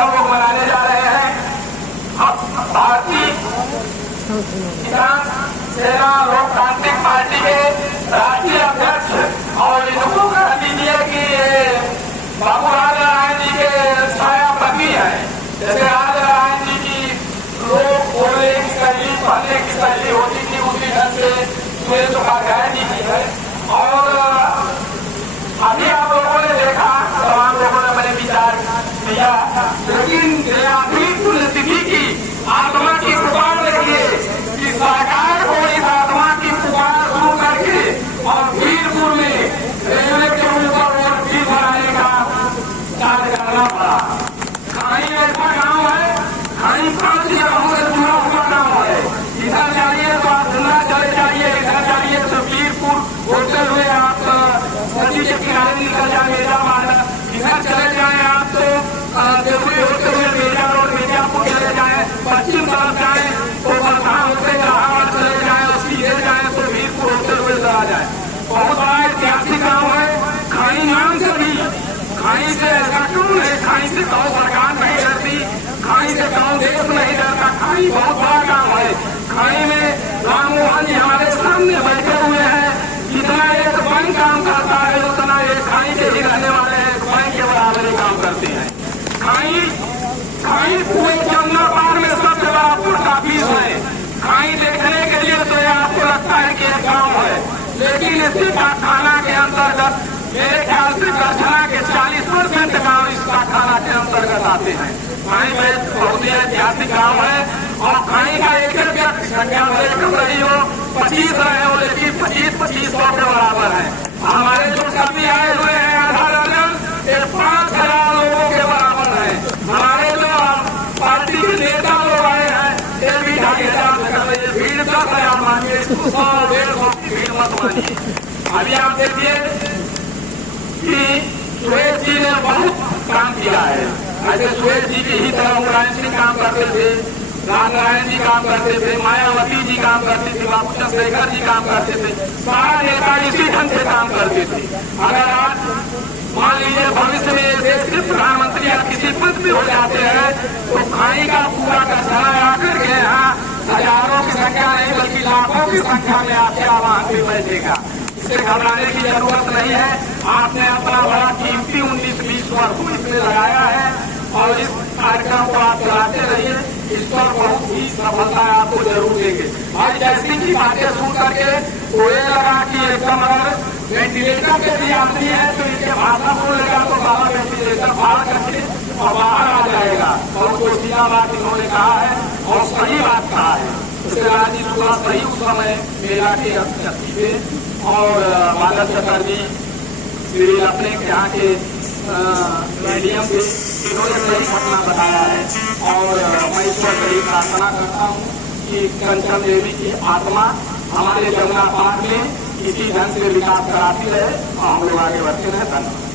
हम लोग मनाने जा रहे हैं। भारतीय किसान सेना लोकतांत्रिक पार्टी के राष्ट्रीय अध्यक्ष और इनको कह दीजिए कि बाबूलाल नारायण जी के छाया पत्नी है। जैसे आज नारायण जी की लोग बोलने की शैली, पढ़ने की शैली होती थी, उसी ढंग से सुरेश उपाध्याय जी की है। और अभी आप लोगों ने देखा, तमाम लोगों ने अपने विचार दिया, लेकिन अभी पुण्यतिथि की आत्मा की पुकार देखिए कि सरकार को इस आत्मा की पुकार शुरू करके और वीरपुर में रेलवे के ऊपर ओवरब्रिज बनाने का कार्य करना पड़ा। खाई ऐसा गांव है, खाई 5 जगहों से जुड़ा हुआ गांव है। इधर जाइए तो आप धुंधा चले जाइए, इधर जाइए तो वीरपुर होते हुए आप नदी के किनारे निकल जाए मेजा मार्ग, इधर चले जाए आप तो देवरी होते हुए मेजा रोड मिर्जापुर चले जाए, पश्चिम तरफ जाए तो बरसा होते इलाहाबाद चले जाए और सीधे जाए तो वीरपुर होते हुए चला जाए। बहुत बड़ा ऐतिहासिक गाँव है। खाई नाम से भी, खाई से ऐसा क्यों है, खाई से गाँव सरकार नहीं डरती, खाई से गाँव देश नहीं डरता। खाई बहुत बड़ा गाँव है। खाई में राम मोहन जी हमारे सामने बैठे हुए हैं। जितना एक बैंक काम करता है उतना एक खाई के ही रहने वाले एक बैंक के बराबर ही काम करते हैं। खाई पूरे जमुना पार में सबसे बड़ा पोस्ट ऑफिस है। खाई देखने के लिए तो आपको लगता है कि एक गाँव है, लेकिन इसी कारखाना के अंतर्गत मेरे ख्याल से कारखाना के 40% गाँव इस कारखाना के अंतर्गत आते हैं। खाई में बहुत ही ऐतिहासिक गाँव है और खाई का एक व्यक्ति संख्या कम रही हो, 25 रहे हो, लेकिन 25-2500 के बराबर है। हमारे जो सभी आए हुए हैं आधा दर्जन, 5,000 लोगों के बराबर है। हमारे जो पार्टी के नेता लोग आए हैं, ये भी 2,500 भीड़ 10,000 मानिए, 100-150 की भीड़ मत मानिए। अभी आप देखिए कि सुरेश जी ने बहुत काम किया है। ऐसे सुरेश जी की ही तरह मुलायम सिंह काम करते थे, राम नारायण जी काम करते थे, मायावती जी काम करती थी, बाबू चंद्रशेखर जी काम करते थे। सारा नेता इसी ढंग से काम करते थे। अगर आज मान लीजिए भविष्य में देश के प्रधानमंत्री या किसी पद में हो जाते हैं तो खाई का पूरा कारखाना आकर के यहाँ हजारों की संख्या नहीं बल्कि लाखों की संख्या में आपके वहां पे बैठेगा। इससे घबराने की जरूरत नहीं है। आपने अपना बड़ा कीमती 19-20 वर्ष इसमें लगाया है और इस कार्यक्रम को आप चलाते रहिए। इस पर बहुत ही सफलता आपको जरूर देंगे। और जैसी की बातें सुन करके वो ये लगा कि एकदम अगर वेंटिलेटर के भी आदमी है तो इनके भाषा बोलेगा तो बाबा वेंटिलेटर बाहर करके और बाहर आ जाएगा। और जो सीधा बात इन्होंने कहा है और सही बात कहा है। उसके बाद जी सुबह सही उस समय मेला के अध्यक्ष थे और बादल चटर्जी श्री अपने यहाँ के मीडियम से इन्होंने सही घटना बताया है। और मैं ईश्वर से ही प्रार्थना करता हूँ कि कंचन देवी की आत्मा हमारे जमुना पार में इसी ढंग से विकास कराती है और हम लोग आगे बढ़ते रहे। धन्यवाद।